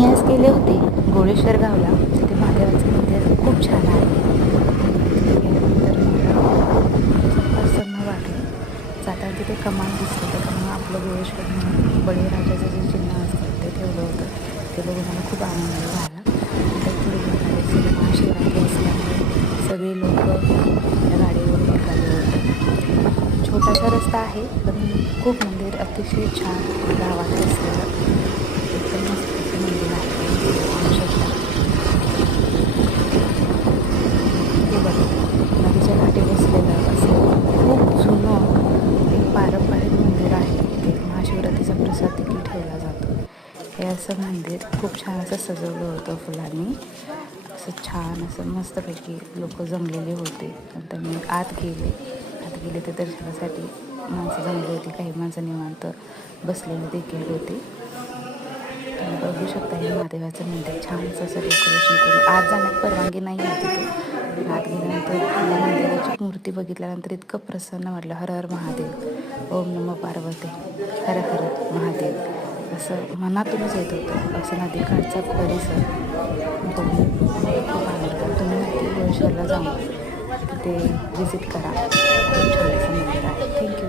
मी आज गेले होते गोळेश्वर गावला. तिथे महादेवाचं मंदिर खूप छान आहे. तिथे गेल्यानंतर मला खूप प्रसन्न वाटलं. जाताना तिथे कमान दिसलं, तर कमान आपलं गोळेश्वर म्हणून बळीराजाचं जे चिन्ह असतं ते ठेवलं होतं. ते बघून मला खूप आनंद झाला. नंतर पुढे गेल्यावर सगळी महाशिवरात्री असल्यामुळे सगळे लोक त्या गाडीवर निघाले होते. छोटासा रस्ता आहे, पण खूप मंदिर अतिशय छान गावात असलेलं एकदम मस्त असं मंदिर आहे. तुम्ही पाहू शकता. हे बघा, नदीच्या काठी बसलेलं असं खूप जुनं एक पारंपरिक मंदिर आहे. इथे महाशिवरात्रीचा प्रसाद देखील ठेवला जातो. हे असं मंदिर खूप छान असं सजवलं होतं फुलांनी. असं छान असं मस्तपैकी लोक जमलेले होते. नंतर मी आत गेले तर दर्शनासाठी माणसं जमली होती. काही माणसं निवांत बसलेले देखील होते. तुम्ही बघू शकता हे महादेवाचं मंदिर छानसं असं डेकोरेशन करून. आत जाण्यात परवानगी नाही आहे तिथे. पण आत गेल्यानंतर महादेवाची मूर्ती बघितल्यानंतर इतकं प्रसन्न वाटलं. हर हर महादेव, ओम नमो पार्वते, हर हर महादेव असं मनातूनच येत होतं. असं नदीकाठचा परिसर बघून मला खूप आवडला. तुम्ही नक्की गोळेश्वरला जाऊन तिथे व्हिजिट करा. खूप छान असं मंदिर आहे. थँक्यू.